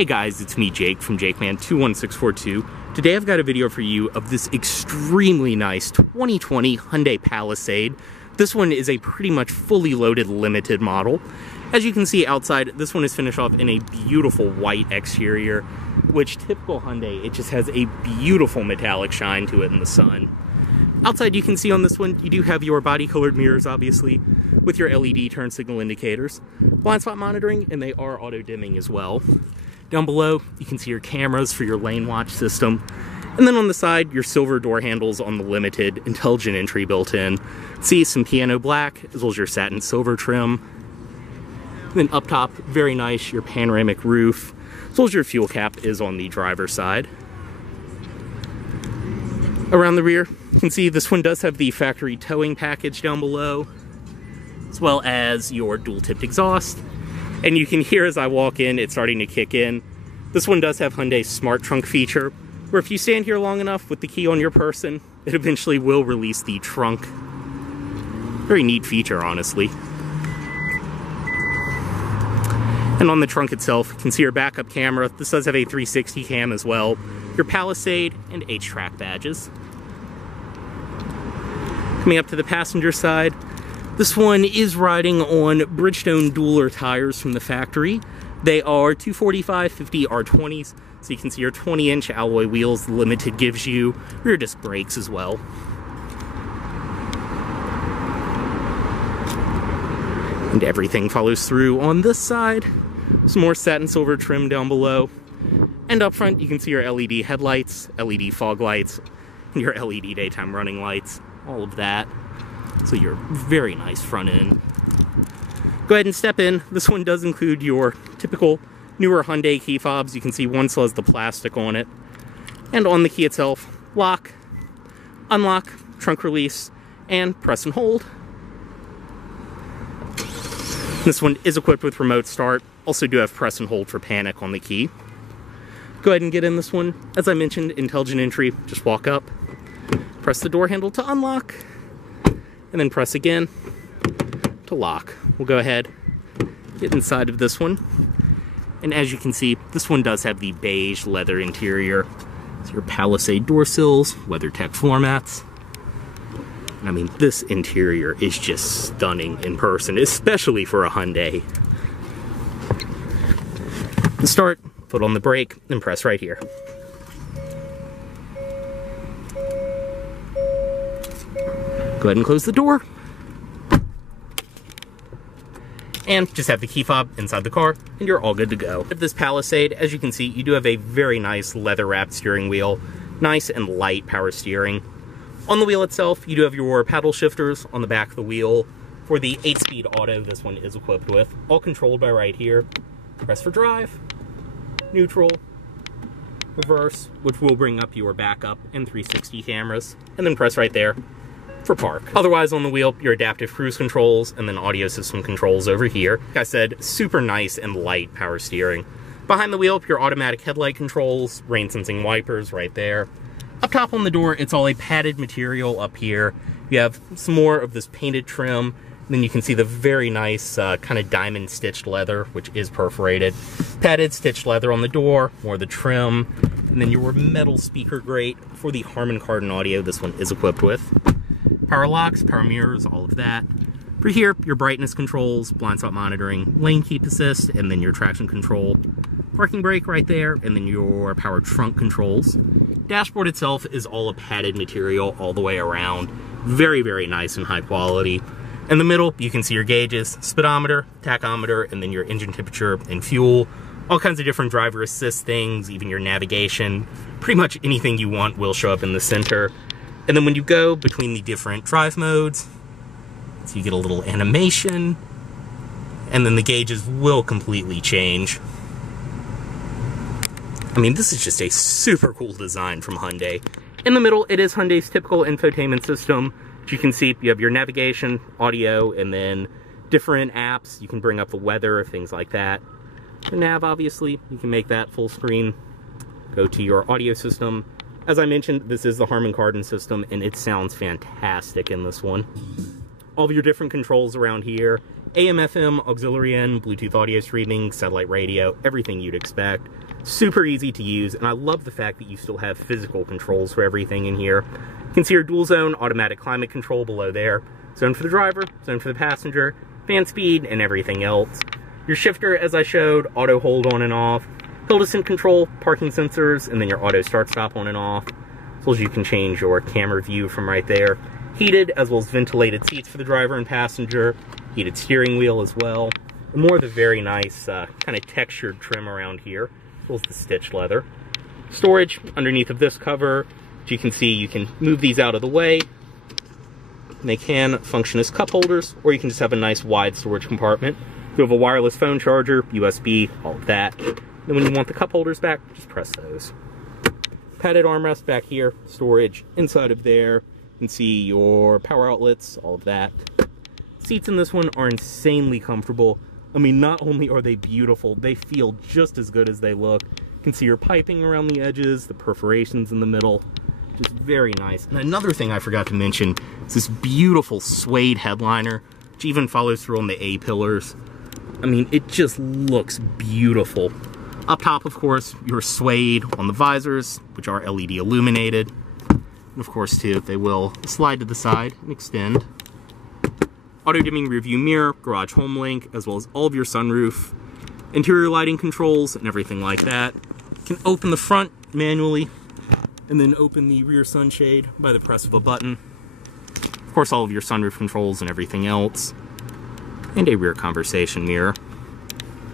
Hey guys, it's me Jake from JakeMan21642. Today I've got a video for you of this extremely nice 2020 Hyundai Palisade. This one is a pretty much fully loaded limited model. As you can see outside, this one is finished off in a beautiful white exterior, which typical Hyundai, it just has a beautiful metallic shine to it in the sun. Outside you can see on this one, you do have your body colored mirrors obviously, with your LED turn signal indicators, blind spot monitoring, and they are auto dimming as well. Down below, you can see your cameras for your lane watch system. And then on the side, your silver door handles on the limited, intelligent entry built in. See some piano black, as well as your satin silver trim. And then up top, very nice, your panoramic roof, as well as your fuel cap is on the driver's side. Around the rear, you can see this one does have the factory towing package down below, as well as your dual-tipped exhaust. And you can hear as I walk in, it's starting to kick in. This one does have Hyundai's smart trunk feature, where if you stand here long enough with the key on your person, it eventually will release the trunk. Very neat feature, honestly. And on the trunk itself, you can see your backup camera. This does have a 360 cam as well, your Palisade and H-Track badges. Coming up to the passenger side, this one is riding on Bridgestone Dueler tires from the factory. They are 245/50 R20s, so you can see your 20-inch alloy wheels the Limited gives you, rear disc brakes as well. And everything follows through on this side. Some more satin silver trim down below. And up front, you can see your LED headlights, LED fog lights, and your LED daytime running lights, all of that. So your very nice front end. Go ahead and step in. This one does include your typical newer Hyundai key fobs. You can see one still has the plastic on it. And on the key itself, lock, unlock, trunk release, and press and hold. This one is equipped with remote start. Also do have press and hold for panic on the key. Go ahead and get in this one. As I mentioned, intelligent entry. Just walk up, press the door handle to unlock, and then press again to lock. We'll go ahead, get inside of this one. And as you can see, this one does have the beige leather interior. It's your Palisade door sills, WeatherTech floor mats. And I mean, this interior is just stunning in person, especially for a Hyundai. To start, foot on the brake, and press right here. Go ahead and close the door. And just have the key fob inside the car, and you're all good to go. With this Palisade, as you can see, you do have a very nice leather-wrapped steering wheel. Nice and light power steering. On the wheel itself, you do have your paddle shifters on the back of the wheel. For the 8-speed auto, this one is equipped with. All controlled by right here. Press for drive, neutral, reverse, which will bring up your backup and 360 cameras, and then press right there for park. Otherwise on the wheel, your adaptive cruise controls and then audio system controls over here. Like I said, super nice and light power steering. Behind the wheel, your automatic headlight controls, rain sensing wipers right there. Up top on the door, it's all a padded material up here. You have some more of this painted trim. Then you can see the very nice kind of diamond stitched leather, which is perforated. Padded stitched leather on the door, more of the trim. And then your metal speaker grate for the Harman Kardon audio this one is equipped with. Power locks, power mirrors, all of that. For here, your brightness controls, blind spot monitoring, lane keep assist, and then your traction control. Parking brake right there, and then your power trunk controls. Dashboard itself is all a padded material all the way around. Very, very nice and high quality. In the middle, you can see your gauges, speedometer, tachometer, and then your engine temperature and fuel. All kinds of different driver assist things, even your navigation. Pretty much anything you want will show up in the center. And then when you go between the different drive modes, so you get a little animation, and then the gauges will completely change. I mean, this is just a super cool design from Hyundai. In the middle, it is Hyundai's typical infotainment system. As you can see, you have your navigation, audio, and then different apps. You can bring up the weather, things like that. The nav, obviously, you can make that full screen. Go to your audio system. As I mentioned, this is the Harman Kardon system, and it sounds fantastic in this one. All of your different controls around here. AM, FM, auxiliary in, Bluetooth audio streaming, satellite radio, everything you'd expect. Super easy to use, and I love the fact that you still have physical controls for everything in here. You can see your dual zone automatic climate control below there. Zone for the driver, zone for the passenger, fan speed, and everything else. Your shifter, as I showed, auto hold on and off. Hill descent control, parking sensors, and then your auto start-stop on and off. As well as you can change your camera view from right there. Heated, as well as ventilated seats for the driver and passenger. Heated steering wheel as well. And more of the very nice kind of textured trim around here, as well as the stitched leather. Storage underneath of this cover. As you can see, you can move these out of the way. And they can function as cup holders, or you can just have a nice wide storage compartment. You have a wireless phone charger, USB, all of that. Then when you want the cup holders back, just press those. Padded armrest back here, storage inside of there. You can see your power outlets, all of that. Seats in this one are insanely comfortable. I mean, not only are they beautiful, they feel just as good as they look. You can see your piping around the edges, the perforations in the middle. Just very nice. And another thing I forgot to mention is this beautiful suede headliner, which even follows through on the A-pillars. I mean, it just looks beautiful. Up top, of course, your suede on the visors, which are LED illuminated. And of course, too, they will slide to the side and extend. Auto-dimming rearview mirror, garage home link, as well as all of your sunroof, interior lighting controls, and everything like that. You can open the front manually, and then open the rear sunshade by the press of a button. Of course, all of your sunroof controls and everything else. And a rear conversation mirror.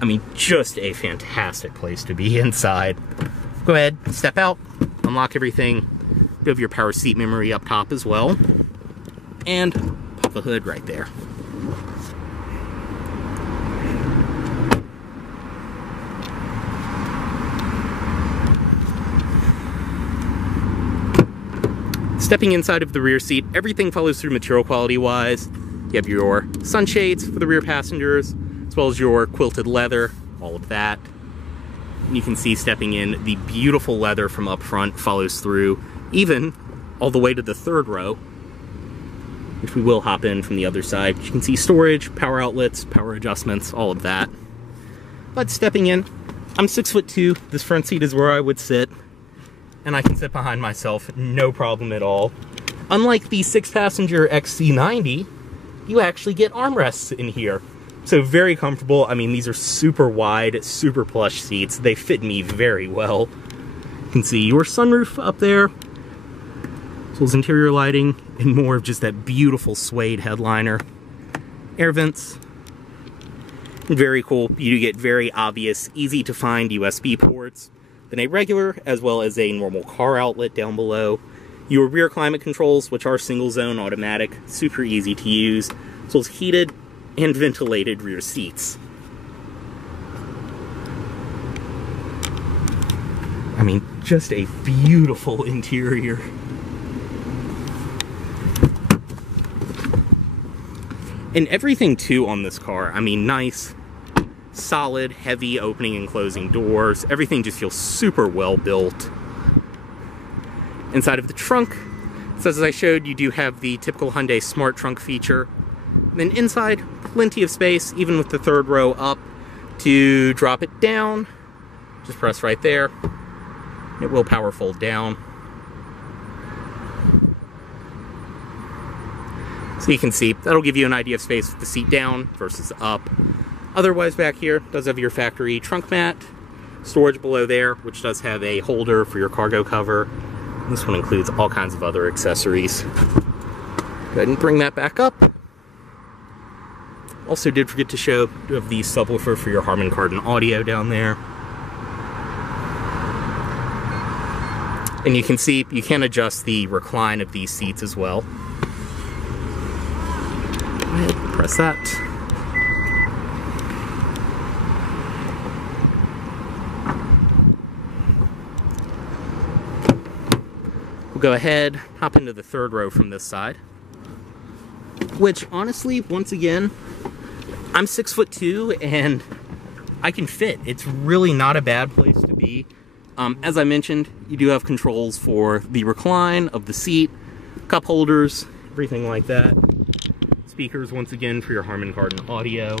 I mean, just a fantastic place to be inside. Go ahead, step out, unlock everything. You have your power seat memory up top as well. And pop the hood right there. Stepping inside of the rear seat, everything follows through material quality wise. You have your sunshades for the rear passengers, as well as your quilted leather, all of that. And you can see stepping in, the beautiful leather from up front follows through, even all the way to the third row, which we will hop in from the other side. You can see storage, power outlets, power adjustments, all of that. But stepping in, I'm 6'2", this front seat is where I would sit, and I can sit behind myself, no problem at all. Unlike the 6-passenger XC90, you actually get armrests in here. So very comfortable. I mean, these are super wide, super plush seats. They fit me very well. You can see your sunroof up there, as well as interior lighting, and more of just that beautiful suede headliner. Air vents. Very cool. You do get very obvious, easy to find USB ports. Then a regular, as well as a normal car outlet down below. Your rear climate controls, which are single zone automatic, super easy to use, as well as heated and ventilated rear seats. I mean, just a beautiful interior. And everything too on this car, I mean, nice, solid, heavy opening and closing doors. Everything just feels super well built. Inside of the trunk, so as I showed, you do have the typical Hyundai Smart Trunk feature. And then inside, plenty of space, even with the third row up. To drop it down, just press right there. It will power fold down. So you can see, that'll give you an idea of space with the seat down versus up. Otherwise back here, does have your factory trunk mat. Storage below there, which does have a holder for your cargo cover. This one includes all kinds of other accessories. Go ahead and bring that back up. Also did forget to show, you have the subwoofer for your Harman Kardon audio down there. And you can see, you can adjust the recline of these seats as well. Go ahead, press that. Go ahead, hop into the third row from this side, which honestly, once again, I'm 6'2" and I can fit. It's really not a bad place to be. As I mentioned, you do have controls for the recline of the seat, cup holders, everything like that. Speakers, once again, for your Harman Kardon audio.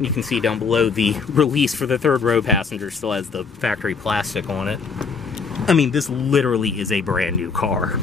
You can see down below the release for the third row passenger still has the factory plastic on it. I mean, this literally is a brand new car.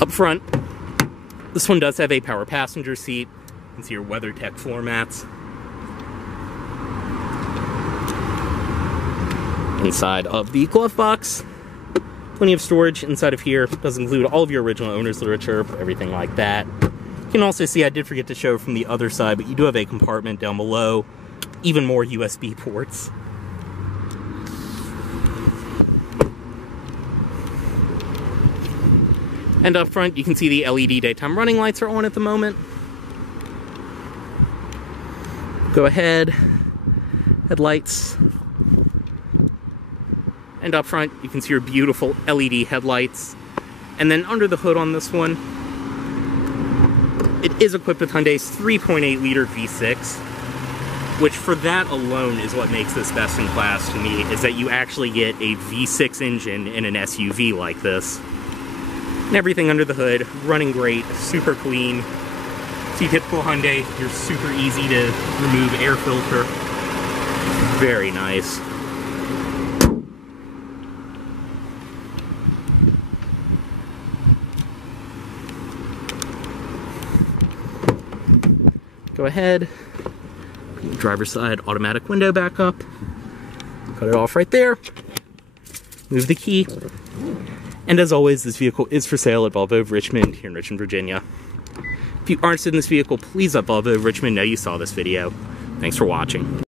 Up front, this one does have a power passenger seat. You can see your WeatherTech floor mats. Inside of the glove box, plenty of storage inside of here. Does include all of your original owner's literature, everything like that. You can also see, I did forget to show from the other side, but you do have a compartment down below, even more USB ports. And up front, you can see the LED daytime running lights are on at the moment. Go ahead, headlights. And up front, you can see your beautiful LED headlights. And then under the hood on this one, it is equipped with Hyundai's 3.8 liter V6, which for that alone is what makes this best in class to me, is that you actually get a V6 engine in an SUV like this. And everything under the hood, running great, super clean. See, typical Hyundai, you're super easy to remove air filter. Very nice. Go ahead, driver's side automatic window back up, cut it off right there, move the key, and as always, this vehicle is for sale at Volvo of Richmond here in Richmond, Virginia. If you aren't interested in this vehicle, please let Volvo of Richmond know you saw this video. Thanks for watching.